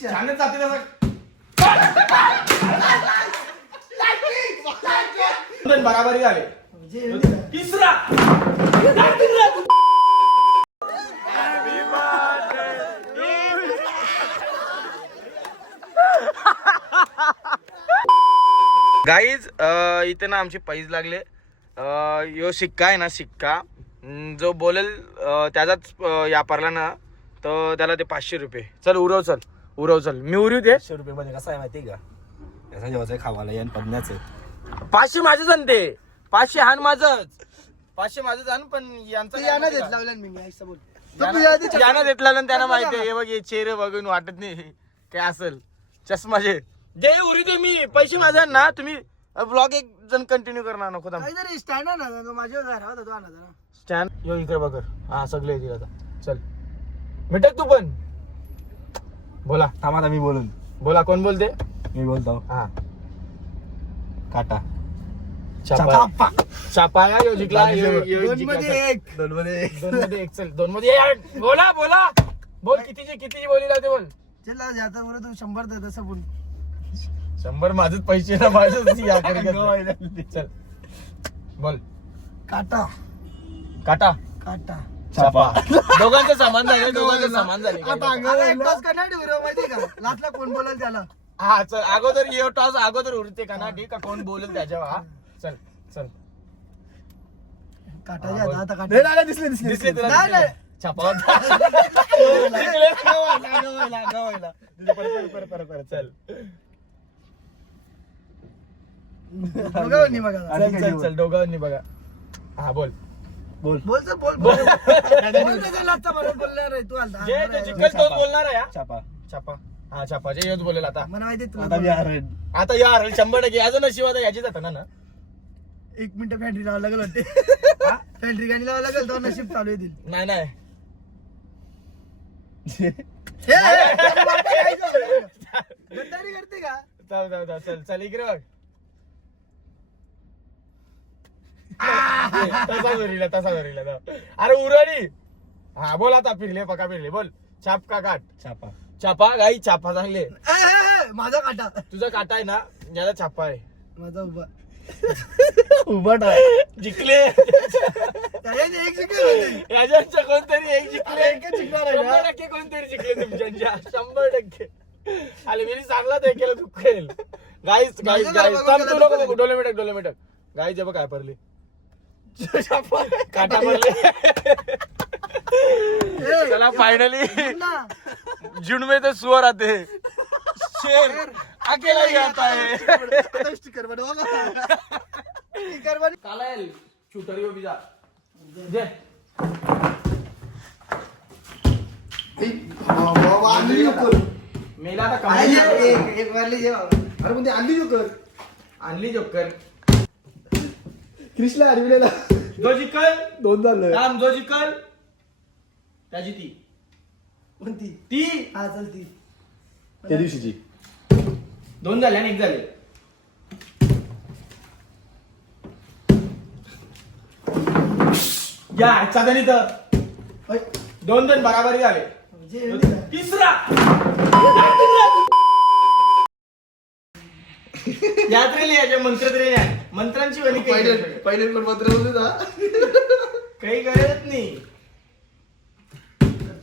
छानच जाते तसं बराबरी झाले. तिसरा गाईज इथे ना आमचे पैज लागले. यो शिक्का आहे ना, शिक्का जो बोलेल त्याचाच व्यापारला ना, तर त्याला ते 500 रुपये. चल उरव, चल उरव, चल मी उरव ते. 500 रुपये म्हणजे कसं आहे माहिती का, त्याचा जेव्हा खावाला या पन्नाच आहे. 500 माझंच आण ते, 500 हान माझंच, 500 माझंच आण. पण यांचं यानं देत लावलं मी असं बोल. यानं देतला त्यांना माहिती आहे. हे बघ हे चेहरे बघून वाटत नाही काय असेल. चष्माचे जे उरी दे, मी पैसे माझे ना. तुम्ही ब्लॉग एक जण कंटिन्यू करणार नको. काहीतरी स्टँड ना माझ्या घरावर होतो आणा जरा स्टँड यो इकडे बघ. हा सगळे येतील आता. चल मिटक तू पण बोला. थांबा मी बोलून. बोला, कोण बोलते? मी बोलतो. हा काटा छापा छापा या यो जिंकला. दोन मध्ये एक. दोन मध्ये एक. चल 2 मध्ये एक. बोला बोला बोल. कितीची बोली लावते बोल. चल आता बरं तू 100 दे तसं बोल. 100 माझेच पैसे ना, माझंच या चल बोल. काटा काटा काटा छापा. दोघांचं समान झालं, दोघांचं समान झाले. आता एक टॉस करणार उरव माहिती का, लास्टला कोण बोलेल त्याला. हा चल अगोदर ये टॉस अगोदर उरते का ना, ठीक का, कोण बोलेल त्याच्यावर. हा चल चल. काटा जे आता काटा दिसले तुला? नाही, नाही. छापा चल दोघांनी बघा. चल चल दोघांनी बघा. हा बोल बोल तर बोल बोल त्याचा लास्टचा बरोबर बोलणार आहे तू. आलता जे जिंकल तोच बोलणार आहे. छापा छापा हा छापाचे योच बोलेल आता. मला माहिती आता मी तुला. हरण. आता यार 100% याचं नशीब आता याची जातं ना. 1 मिनिट फॅन्ट्री लावावं लागेल वाटते. फॅन्ट्री गाणी लावावं लागेल तर नशीब चालू येतील. नाही नाही गद्दारी करते का. जाऊ जाऊ जाऊ. चल चल इकडे बघ. तसा धरीला जाऊ. अरे उरणी. हा बोल आता. फिरले पका फिरले बोल. छाप का काट. छापा छापा गाई छापा चांगले. माझा काटा. तुझा काटा आहे ना, ज्याला छापा आहे. माझा उभा उभट जिंकले त्याच्याने एक जिंकले होते. याच्या कोणतरी एक जिंकले. जिंकणार आहे ना. 100% कोणतरी जिंकले तुमच्या. 100%. आले मी सांगला तर केलं दुखेल. गाईस गाईस गाईस थांब तू नको. डोले मिटक गाई जे बघ काय पडले. काटा पडले. चला फायनली जुन में तो सुअर आते हैं, शेर अकेला ही आता है. स्टिकर बनवा. स्टिकर बन. चालेल शूटर बिजा जे मेला आता एक वारली जे अरे पण ते आणली जोकर. आणली जोकर. क्रिशला हरविलेला जो जिकल 2 झालं. थांब. जो जिकल त्याची ती कोणती. ती हा चलती. त्या दिवशीची 2 झाले आणि 1 झाले. या चादणी तर 2 बराबरी झाले. तिसरा यात्रेला याच्या मंत्रद्रेला मंत्रांची वणी पहिले पण मात्र होते. काही गरज नाही.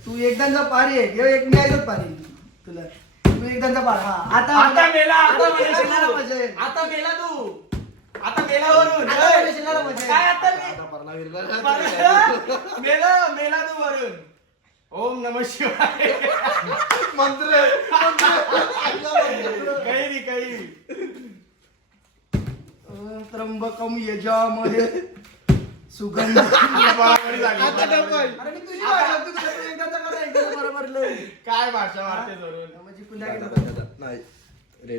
तू एकदाचा पारी आहे किंवा एक न्यायच पारी तुला. तू एकदाचा पार. हा आता मेला. आता मला शिकणारा मजा आहे. आता मेला तू. आता मेलावरून आता मला शिकणारा मजा आहे. काय आता मेला तू वरून. ओम नमः शिवाय मंत्र काही त्र्यंबकम यजामहे सुगंध. आता अरे मी तुझी भाषा. तू एकदाचा करा एकदाचा बरोबर लय. काय भाषा वाटते धरून. म्हणजे पुन्हा एकदा. नाही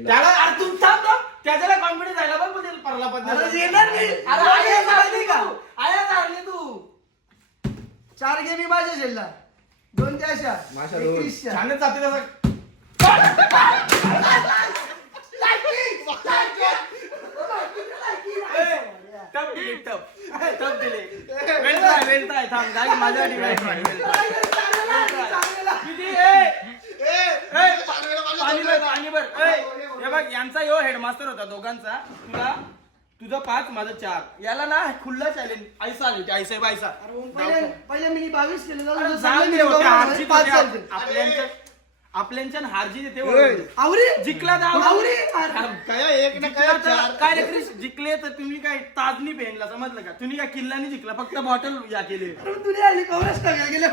त्याला अरे तू थांब. त्याच्याला कॉन्फिडन्स जायला बघ म्हणजे परला अरे येणार नाही. अरे आया झाली का. आया झाली तू. 4 गेमी माझ्या शेलला. 2 त्या अशा. माझ्या 1 2. क्रिशच्या. छानच जाते तसं. टप दिले. वेल ट्राय थांब गाई माझ्या किती पाणी भर हे बघ यांचा यो हेडमास्टर होता दोघांचा तुझा 5 माझा 4 याला ना खुल्ला चॅलेंज ऐसा आली ऐसा बायसा पहिले मी 22 केलं आपल्यांच्या हारजी ते जिंकला काय रे क्रिश जिंकले तर तुम्ही काय ताजनी पेनला समजलं का तुम्ही काय किल्लानी जिंकला फक्त बॉटल या केले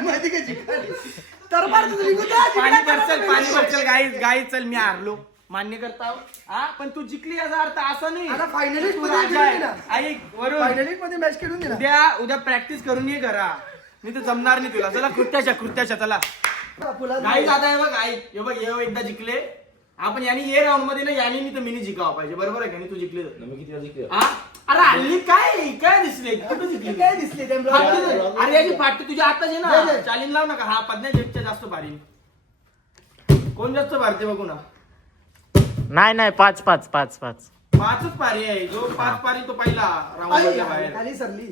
माहिती का जिंकली तर पाणी भरचल गाई चल मी हारलो मान्य करता हा पण तू जिंकली याचा अर्थ असं नाही आता फायनलिस्ट ऐक वरून फायनलिस्ट मध्ये मॅच खेळून दिला उद्या प्रॅक्टिस करून ये घरा मी तर जमणार नाही तुला चला कृत्याच्या चला नाही जाता हे बघ ऐक हे बघ हे एकदा जिंकले आपण यानी ये राऊंड मध्ये ना यानी मी तर मिनी जिंकावं पाहिजे बरोबर आहे का नाही तू जिंकले मी किती वेळा जिंकलो? अरे हल्ली काय दिसले कुठं जिंकले काय दिसले अरे याची फाटी तुझ्या आताच आहे ना चालीन लाव नका हा पद्या जेपच्या जास्त भारी कोण जास्त भारते बघू ना नाही 5 पाचच पारी आहे जो 5 पारी तो पहिला राऊंड मधल्या बाहेर खाली सरली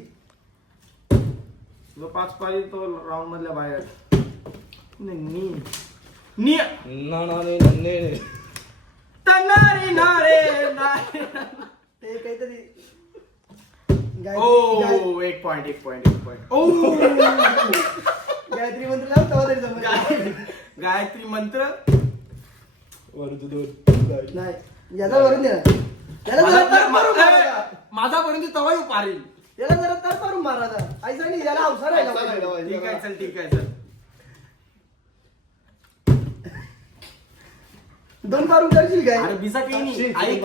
जो 5 पारी तो राऊंड मधल्या बाहेर ते काहीतरी एक पॉइंट गायत्री मंत्र लाव तेव्हा तरी जमलं. गायत्री मंत्र नाही याला वरून द्या याला जरा तर मारून मारा. माझापर्यंत तवाही पारेल याला जरा तर मारून मारा आता. ऐसा नाही याला अवसर राहिला पाहिजे. ठीक आहे चल 2 मारून करशील काय अरे बिसा काही नाही ऐक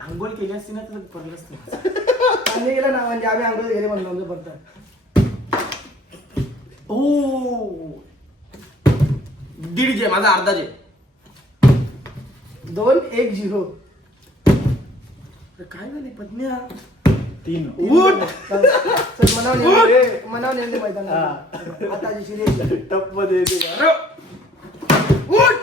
आंघोळ केली असती ना तर पडलं असतं आम्ही गेला ना म्हणजे आम्ही आंघोळ गेले म्हणलो आमचं फक्त दीड जे माझा अर्धा जे 2-1-0 काय झाले पद्म्या 3 उठ चल मनाव नेमले मैदान आता जी सिरियस टप मध्ये येते का? उठ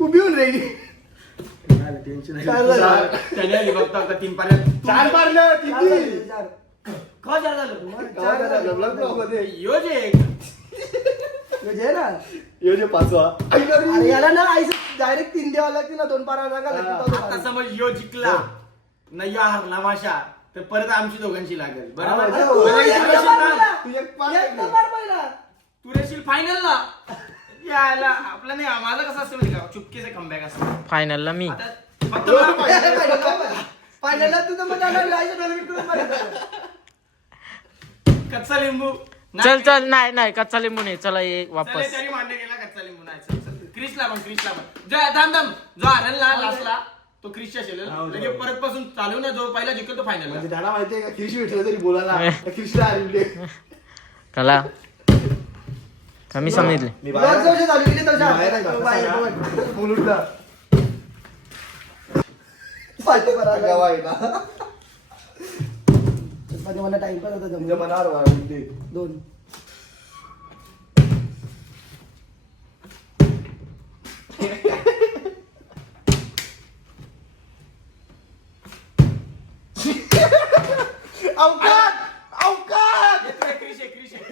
उभी होऊन राहिली टेन्शन चार झालं. त्याने बघता 3 पाऱ्यात 4 मारलं 3 चार. का चार झालं चार झालं. यो जे म्हणजे आहे ना यो जे 5वा अरे याला ना आईस डायरेक्ट 3 द्यावं लागते ना 2 पारा जागा आता समज यो जिंकला न यो हारला माशा तर परत आमची दोघांची लागेल बरोबर तू रेशील फायनलला यायला आपला नाही माझा कसा असतं माहिती का चुपकीचा कमबॅक असतो फायनलला मी आता फक्त फायनलला तुझं मग कच्चा लिंबू चल नाही कच्चा लिंबू नाही चला ये वापस तरी मान्य केला कच्चा लिंबू नाही चल क्रिसला पण थांब जो हारेल ना लास्टला तो क्रिसच्या शेलेल म्हणजे परत पासून चालू ना जो पहिला जिंकल तो फायनल म्हणजे त्याला माहितीये का क्रिश भेटलं तरी बोलायला क्रिशला हरवले कला कमी समजले मी बाहेर चालू केली तर बाहेर आहे का? फुल उठला गाव आहे ना मला टाइमपास होता तुझ्या जमलं मनावर वाढले 2 अवकात क्रिश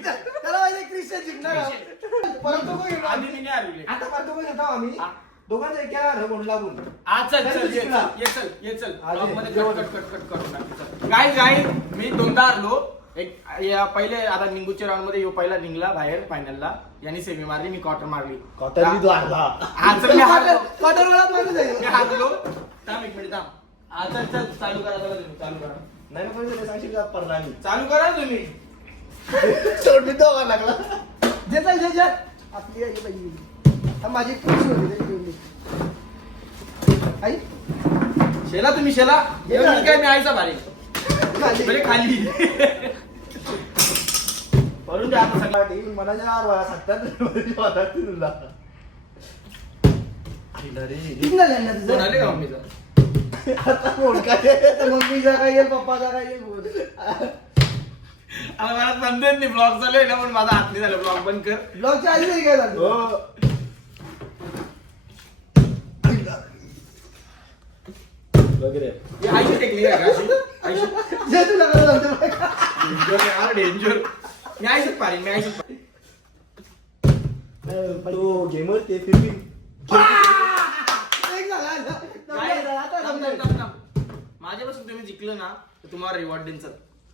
त्याला माहिती ख्रिश्चन जिंकणार परत तो कोण घेणार? आधी मी नाही हरवले आता परत तो कोण घेतो आम्ही दोघांचा एका कोण लागून चल गाय मी 2दा हरलो पहिले आता निंगूच्या राऊंड मध्ये पहिला निघला बाहेर फायनलला यांनी सेमी मारली मी क्वार्टर मारली कॉटन तो हारला मी हारलो क्वार्टर वेळात मारून जाईल मी हारलो थांब 1 मिनिट थांब चल चालू करा तुम्ही चालू करा नाही पण सांगशील का पडला नाही चालू करा तुम्ही सोड मी तो लागला जे चल जे आपली आई पाहिजे माझी खुशी होती त्याची घेऊन आई शेला तुम्ही शेला मी काय मी आईचा भारी खाली. खाली वरून द्या आता सगळं टीम मनाच्या आर सत्तात तुला किती झाले यांना तुझं? झाले का मम्मीचा आता कोण काय तर मम्मीचा काय येईल पप्पाचा काय येईल बोल. आता मला समजेल नाही ब्लॉग चालू आहे ना पण माझा हात नाही झाला ब्लॉग बंद कर ब्लॉगच्या आधी तरी काय झालं हो वगैरे ही आईची टेक्निक आहे का अशी? आईची जे तुला करायला लावतो बघ. डेंजर आहे, हा डेंजर मी आयुष्यात पारीन मी आयुष्यात पारीन. तो गेमर ते फिल्मिंग माझ्यापासून तुम्ही जिंकलं ना तर तुम्हाला रिवॉर्ड देईन. चल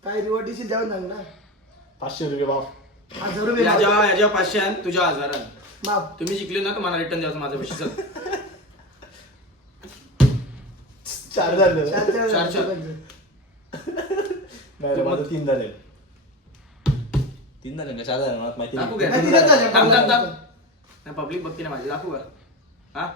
काय रिवॉर्ड दिशील द्यावं सांग ना. 500 रुपये भाव. 1000 रुपये याच्या 500 आणि तुझ्या 1000. माफ. तुम्ही जिंकले ना तर मला रिटर्न द्यायचं माझ्या पैसे. चल 4 झालं. चार. नाही रे, माझं 3 झाले. 3 झाले का 4 झाले मला माहिती दाखवू नाही. काय? नाही, तिथेच झाले. थांब. नाही पब्लिक बघते ना माझी. दाखवू का? हा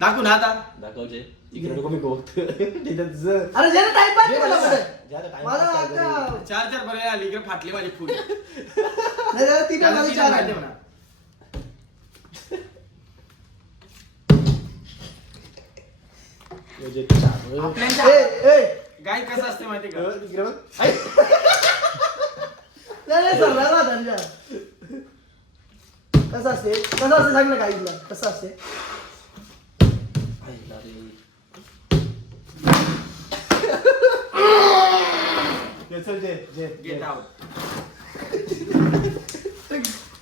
दाखवू ना आता. दाखवचे इकडे नको मी बघतो. तिथं तुझं अरे ज्याला टाइम पास जे मला मला बरं. ज्याला time मला pass करायचा आता- नाही. 4 बघायला आली इकडे फाटली माझी फुल. नाही दादा, तीन त्याला आले, तीन चार माहिती आले. म्हणा. म्हणजे 4. आपल्यांच्या ए, गाय कसं असते माहिती का? इकडे बघ. नाही, सरला ना धंदा. कसं असते सांग ना गाईला कसं असते. चल जे जे Get out.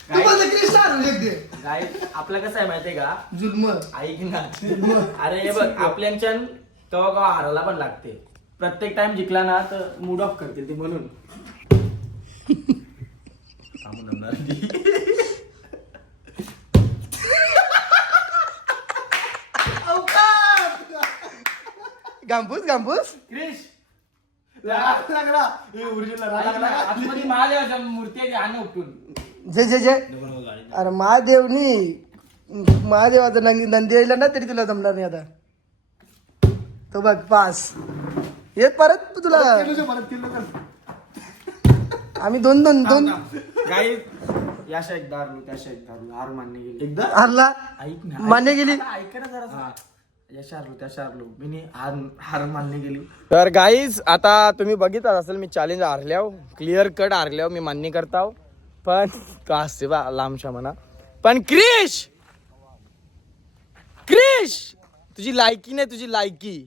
तू बोलतो कृष्णा आणून एक दे. काय आपलं कसं आहे माहितीये का? जुल्म. ऐक ना. अरे हे बघ आपल्यांच्या कवा कवा हारायला पण लागते. प्रत्येक टाइम जिंकला ना तर मूड ऑफ करतील ते म्हणून. गांबूस क्रिश लागला. आतमध्ये महादेवाच्या मूर्ती आहे आणू उठून. जे अरे महादेवनी महादेवाचा नंदी राहिला ना तरी तुला जमणार नाही आता. तो बघ पास येत परत तुला आम्ही दोन गाई याशा एकदा हरलो त्याशा एकदा हरलो. हार मान्य गेली. एकदा हरला ऐक ना मान्य गेली. ऐक ना जरा. यशा हरलो त्याशा हरलो मी हार मान्य गेली. तर गाईज आता तुम्ही बघितलं असेल मी चॅलेंज हारल्याव क्लिअर कट हारल्याव मी मान्य करताव. पण का असते बा लांबशा म्हणा. पण क्रिश तुझी लायकी नाही तुझी लायकी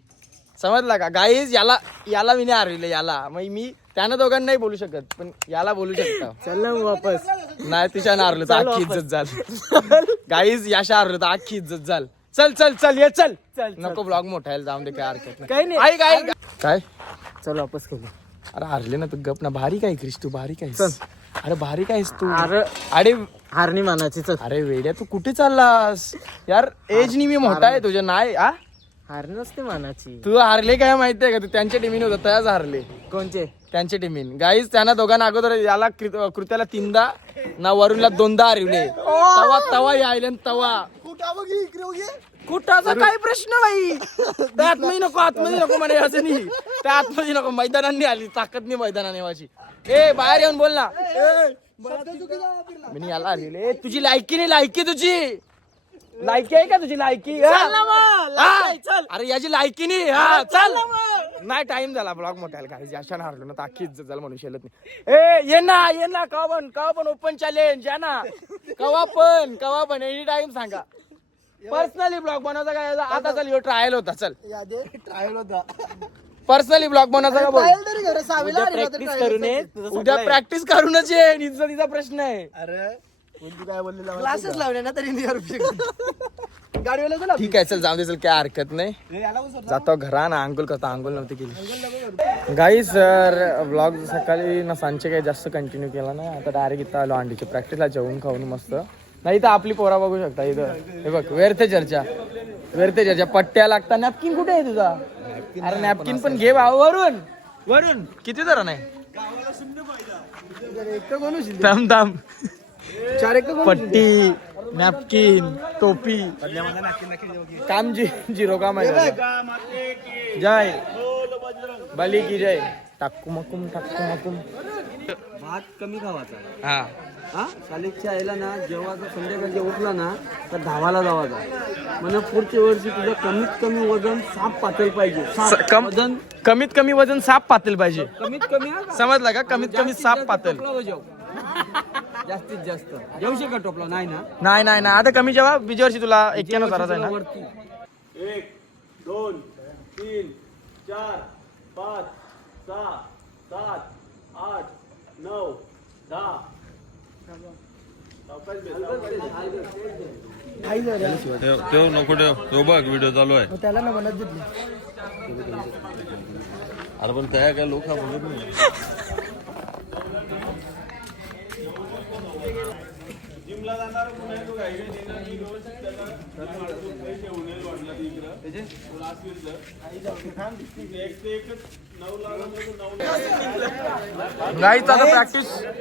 समजला का गाईज. याला मी नाही हरविलं याला. मग मी त्यानं दोघांना नाही बोलू शकत पण याला बोलू शकता. चल ना वापस. नाही तिच्यानं हरलं तर अख्खी इज्जत झाल. गाईज याशा हरलं तर अख्खी इज्जत झाल. चल ये चल. नको ब्लॉग मोठा आहे जाऊन दे काय हरकत नाही. काही नाही. ऐक काय चल वापस केली. अरे हरले ना तू गप ना. भारी काय क्रिश तू भारी काय. अरे भारी कायस तू. अरे अरे हारणी मानाची. चल अरे वेड्या तू कुठे चाललास यार. एज नी मी मोठा आहे तुझ्या नाही. हारणी नसते मानाची. तू हारले काय माहितीये का? तू त्यांच्या टीमीने होता तयाच हारले. कोणचे? त्यांच्या टीमीन गाईज. त्यांना दोघांना अगोदर याला कृत्याला 3दा ना वरुणला 2दा हरवले. तवा यायले तवा कुठाचा काय प्रश्न बाई. त्या आतमध्ये नको म्हणे असं नाही. त्या आतमध्ये नको मैदानांनी आली ताकद नाही मैदानाने माझी. ए बाहेर येऊन बोल ना. मी याला आलेले. तुझी लायकी नाही लायकी तुझी लायकी आहे का तुझी लायकी. चल. अरे याची लायकी नाही. हा चल नाही टाइम झाला ब्लॉग मोठा काही अशा हारलो ना तर अख्खी इज्जत झालं म्हणून शेलत नाही. ए ये ना कवा पण ओपन चॅलेंज या ना. कवा पण एनी टाइम सांगा. पर्सनली ब्लॉग बनवायचा काय आता. चल यो ट्रायल होता. चल ट्रायल होता. पर्सनली ब्लॉग बनवायचा का बोल. ट्रायल तरी घर सावीला प्रॅक्टिस करून ये. उद्या प्रॅक्टिस करूनच ये. इज्जतीचा प्रश्न आहे. अरे तू काय बोललेला क्लासेस लावले ना तरी नाही गाडीवाला चला. ठीक आहे चल जाऊ दे. चल काय हरकत नाही. जातो घरा ना आंघोळ करतो. आंघोळ नव्हती केली गाई. सर ब्लॉग सकाळी ना सांचे काही जास्त कंटिन्यू केला ना. आता डायरेक्ट इथं आलो अंडीची प्रॅक्टिसला जेवून खाऊन मस्त. नाही तर आपली पोरा बघू शकता इथं. हे बघ व्यर्थ चर्चा पट्ट्या लागतात. नॅपकिन कुठे आहे तुझा. अरे नॅपकिन पण घे भाऊ. वरून किती जरा नाही. थांब 4 एक पट्टी नॅपकिन टोपी काम झिरो काम आहे. जय बली की जय. टाकू मकुम भात कमी खावायचा. हा हा शालेकच्या आईला ना जेव्हा संध्याकाळी उठला ना तर धावाला जावाचा. म्हणजे पुढच्या वर्षी तुझं कमीत कमी वजन 7 पातळ पाहिजे. वजन कमीत कमी वजन 7 पातळ पाहिजे. कमीत कमी हा का? समजलं का? कमीत कमी 7 पातळ. टोपला वर जेव. जास्तीत जास्त जेवशे का टोपला नाही ना. नाही आता कमी जेव्हा बीजे वर्षी तुला 91 करायचं आहे ना. वरती 1 2 3 4 5 6 7 8 9 10 काही झालं ठेव नको ठेव तो बघ व्हिडिओ चालू आहे. मग त्याला ना मनात घेतली. अरे पण काय लोक बघत नाही. गाईच आता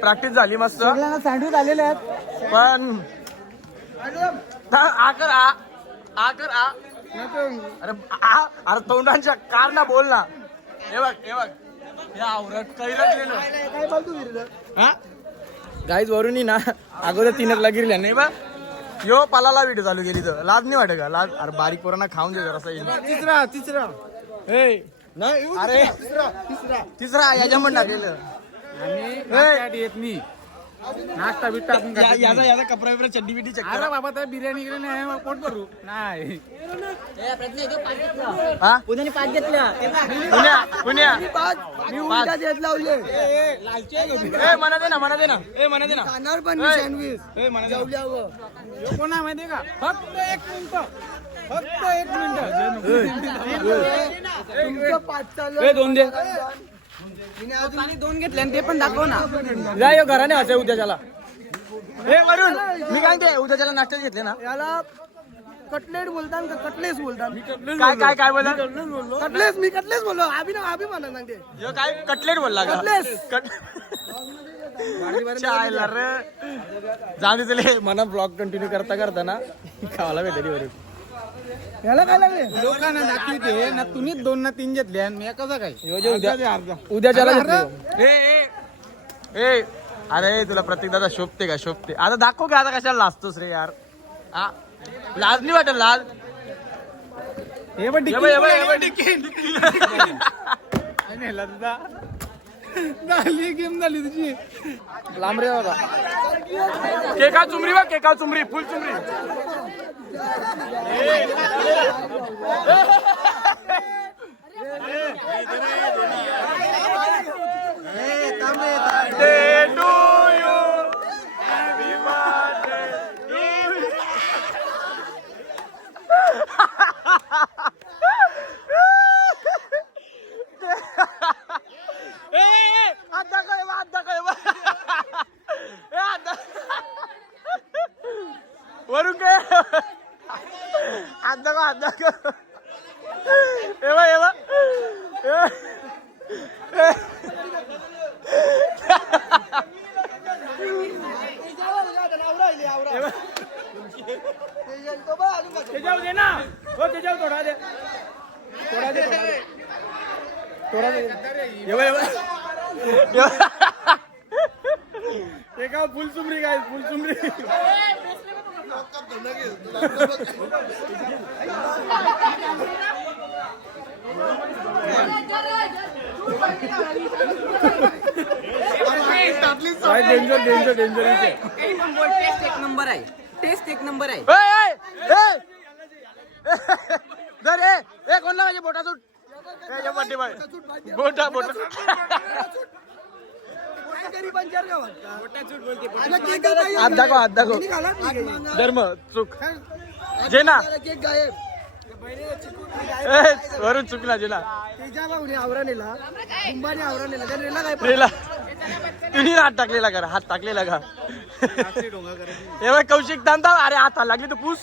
प्रॅक्टिस झाली मस्त. सगळ्यांना सँडविच आलेले आहेत. पण अरे तोंडांच्या कार ना बोल ना. हे बघ हे आवरत काय बोलतो विरुद्ध? हा गाईज वरून ना अगोदर 3ला गिरल्या नाही बा. यो पालाला व्हिडिओ चालू केली तर लाज नाही वाटत का? लाज. अरे बारीक पोरांना खाऊन दे जरा येईल. तिसरा ए अरे तिसरा याच्या पण टाकेलं. नाश्ता बिट्टा याचा कपडा बिपडा चड्डी बिड्डी चेक करा. बाबा तर बिर्याणी इकडे नाही पोट भरू नाही. हा उद्याने 5 घेतल्या. पुण्या मी उलटा देत लावले. ए मना दे ना खाणार पण ए. सँडविच ए मना दे ना. जेवल्यावर कोण आहे माहितीये का? फक्त एक मिनिट तुमचं 5 चालू. ए, 2 दे. हिने अजून आणि 2 घेतले आणि ते पण दाखव ना. जा घराने वाचा उद्याच्याला. हे वरून मी काय ते उद्याच्याला नाश्ता घेतले ना. याला कटलेट बोलतात का कटलेस बोलतात? काय बोला कटलेस मी कटलेस बोललो. अभि म्हणा सांगते. यो काय कटलेट बोलला का? चायला रे जाऊ दे तुले. मना ब्लॉग कंटिन्यू करता ना खावाला भेटली वरून. याला काय लागले? लोकांना दाखवते ना. तुम्ही 2 ना 3 घेतले आणि मी कसं काय? उद्याच्याला घेतले. ए अरे तुला प्रत्येक दादा शोभते का? शोभते. आता दाखव का? आता कशाला लाजतोस रे यार? हा लाज नाही वाटत? लाज हे पण झाली गेम झाली तुझी. लांब रे बाबा. केका चुमरी बा. केका चुमरी फुल चुमरी. वरून काय हात दाखव. एवा त्याच्यावर दे ना. हो त्याच्यावर थोडा दे. एका फुल चुमरी काय फुल चुमरी. डेंजर टेस्ट एक नंबर आहे. धर ए कोणला माझी बोटा सूट. बोटा हात दाखव. धर्म चूक जेना वरून चुकला जेना. आवरा नेला कुंभाने आवरा नेला. त्या रेला काय रेला तुम्ही हात टाकलेला का? हात टाकलेला का? हे बघ कौशिक दांदा. अरे हात लागली तर पूस.